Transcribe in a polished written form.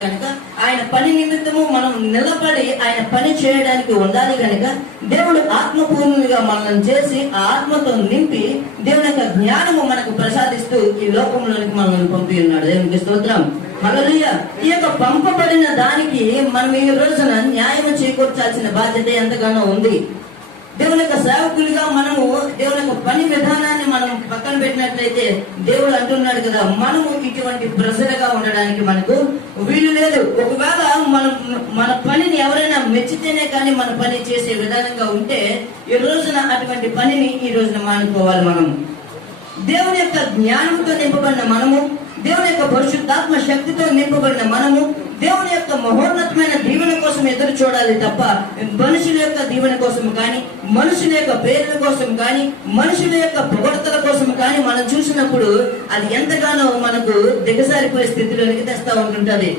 కనుక ఆయన పని నిమిత్తము మనం నిలబడి ఆయన పని చేయడానికి ఉండాలి కనుక దేవుడు ఆత్మపూర్ణులుగా మనల్ని చేసి ఆ ఆత్మతో నింపి దేవుని యొక్క జ్ఞానము మనకు ప్రసాదిస్తూ ఈ లోకంలోనికి మనల్ని పంపి ఉన్నాడు. దేవునికి స్తోత్రం. హల్లెలూయా. ఈ యొక్క పంపబడిన దానికి మనం ఈ రోజున న్యాయం చేకూర్చాల్సిన బాధ్యత ఎంతగానో ఉంది. దేవుని యొక్క సేవకులుగా మనము దేవుని యొక్క పని విధానాన్ని మనం పక్కన పెట్టినట్లయితే దేవుడు అంటున్నాడు కదా, మనము ఇటువంటి ప్రజలుగా ఉండడానికి మనకు వీలు లేదు. ఒకవేళ మన పనిని ఎవరైనా మెచ్చితేనే కానీ మన పని చేసే విధానంగా ఉంటే ఈ రోజున అటువంటి పనిని ఈ రోజున మానుకోవాలి. మనం దేవుని యొక్క జ్ఞానంతో నింపబడిన మనము, దేవుని యొక్క పరిశుద్ధాత్మ శక్తితో నింపబడిన మనము దేవుని యొక్క మహోన్నతమైన దీవెన కోసం ఎదురు చూడాలి తప్ప మనుషుల యొక్క దీవెన కోసం కానీ, మనుషుల యొక్క పేర్ల కోసం కానీ, మనుషుల యొక్క పొగడ్తల కోసం కానీ మనం చూసినప్పుడు అది ఎంతగానో మనకు దిగజారిపోయే స్థితిలోనికి తెస్తా ఉంటుంటది.